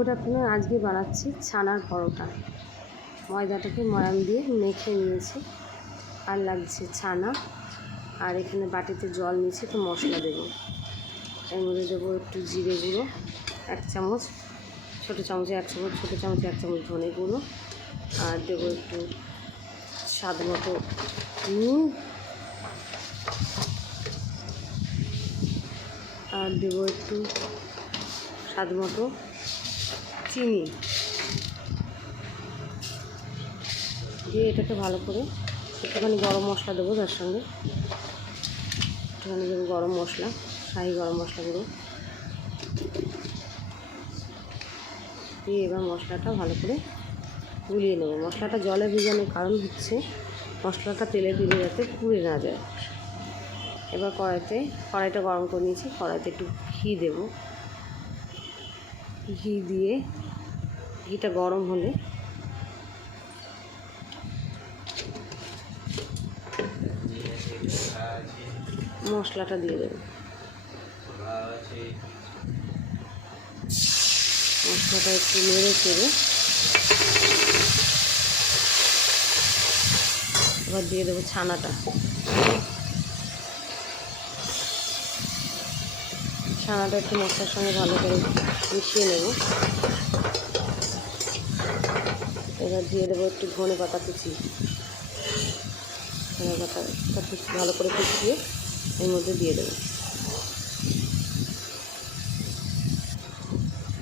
Good afternoon. আজকে বানাচ্ছি ছানার পরোটা। ময়দাটাকে ময়াম দিয়ে মেখে নিয়েছি, আর লাগছে ছানা, আর এখানে বাটিতে জল নিয়েছি, তো মশলা দেবো। এর মধ্যে দেবো একটু জিরে গুঁড়ো 1 চামচ, ছোটো চামচে 1 চামচ, ছোটো চামচে 1 চামচ ধনে গুঁড়ো, আর দেবো একটু স্বাদ মতো নুন, আর দেবো একটু স্বাদ মতো চিনি দিয়ে এটাকে ভালো করে একটুখানি গরম মশলা দেবো তার সঙ্গে, একটুখানি দেবো গরম মশলা, শাহি গরম মশলা গুঁড়ো দিয়ে এবার মশলাটা ভালো করে গুলিয়ে নেবো। মশলাটা জলে ভিজানোর কারণ হচ্ছে মশলাটা তেলে দিলে যাতে পুড়ে না যায়। এবার কড়াইটা গরম করে নিয়েছি, কড়াইতে একটু ঘি দেবো। ঘি দিয়ে ঘিটা গরম হলে মশলাটা দিয়ে দেবো। মশলাটা একটু নেড়ে চেড়ে এবার দিয়ে দেবো ছানাটা। ছানাটা একটু মশলার সঙ্গে ভালো করে মিশিয়ে নেব। এবার দিয়ে দেবো একটু ধনে পাতা কুচি। ধনে পাতাটা ভালো করে কুচিয়ে এর মধ্যে দিয়ে দেবো।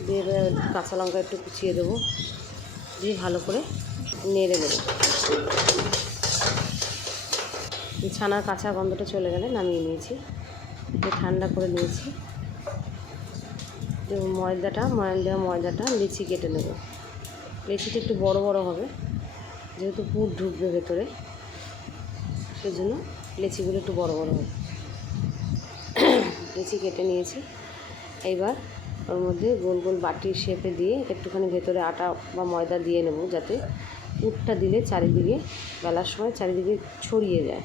দিয়ে এবার কাঁচা লঙ্কা একটু কুচিয়ে দেবো, দিয়ে ভালো করে নেড়ে দেবো। ছানার কাঁচা গন্ধটা চলে গেলে নামিয়ে নিয়েছি, ঠান্ডা করে নিয়েছি। ময়াম দেওয়া ময়দাটা লিচি কেটে নেব। লিচিটা একটু বড় বড় হবে, যেহেতু পুর ঢুকবে ভেতরে, সেজন্য লিচিগুলো একটু বড় বড় হবে। লিচি কেটে নিয়েছি। এইবার ওর মধ্যে গোল গোল বাটির শেপে দিয়ে একটুখানি ভেতরে আটা বা ময়দা দিয়ে নেব, যাতে পুরটা দিলে চারিদিকে বেলার সময় চারিদিকে ছড়িয়ে যায়,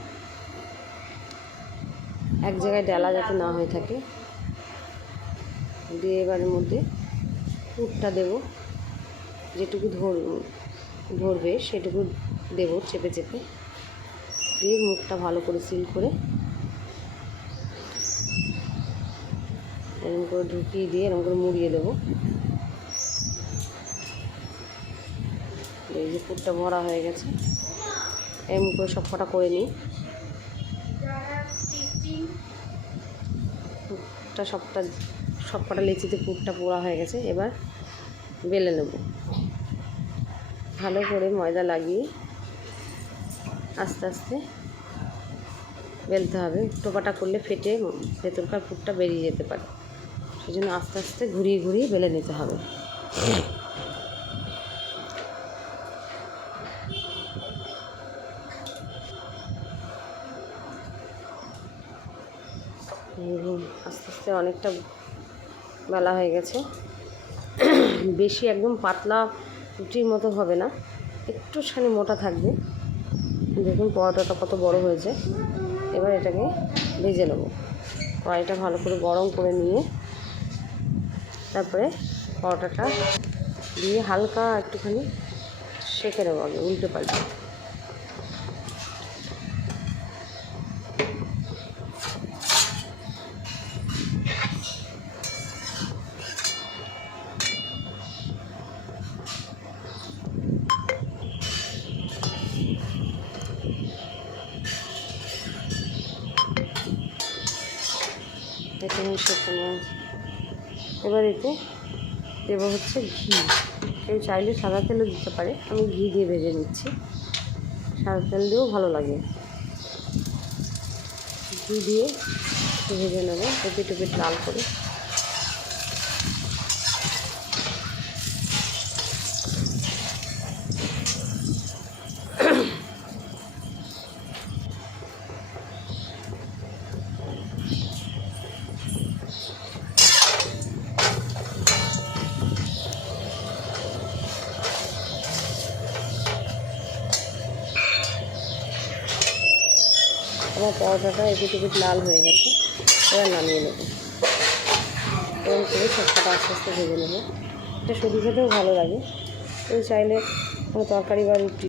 এক জায়গায় ডালা যাতে না হয়ে থাকে। দিয়ে এবারের মধ্যে পুরটা দেব, যেটুকু ধরবে সেটুকু দেব চেপে চেপে, দিয়ে মুখটা ভালো করে সিল করে এরকম করে ঢুকিয়ে দিয়ে এরকম করে মুড়িয়ে দেবো। এই যে পুরটা ভরা হয়ে গেছে, এরকম করে সব কটা করে নিই। পুরটা সব কটা লিচিতে পুরটা পোড়া হয়ে গেছে। এবার বেলে নেব। ভালো করে ময়দা লাগিয়ে আস্তে আস্তে বেলতে হবে। টোপাটা করলে ফেটে ভেতরকার পুরটা বেরিয়ে যেতে পারে, সেই জন্য আস্তে আস্তে ঘুরিয়ে ঘুরিয়ে বেলে নিতে হবে। আস্তে আস্তে অনেকটা বেলা হয়ে গেছে। বেশি একদম পাতলা রুটির মতো হবে না, একটুখানি মোটা থাকবে। দেখুন পরোটাটা কত বড় হয়েছে। এবার এটাকে ভেজে নেব। কড়াইটা ভালো করে গরম করে নিয়ে তারপরে পরোটাটা দিয়ে হালকা একটুখানি সেঁকে নেব, আগে উল্টে পাল্টে। এবার এতে দেবো হচ্ছে ঘি। কেউ চাইলে সাদা তেলও দিতে পারে, আমি ঘি দিয়ে ভেজে নিচ্ছি। সাদা তেল দিয়েও ভালো লাগে। ঘি দিয়ে একটু ভেজে নেবো এপিট ওপিট লাল করে। আমার পরোটাটা এপিট ওপিট লাল হয়ে গেছে, এবার নামিয়ে নেব। এরকম করে সবটা আস্তে আস্তে ভেজে নেব। এটা শুধু খেতেও ভালো লাগে। কেউ চাইলে কোনো তরকারি বা রুটি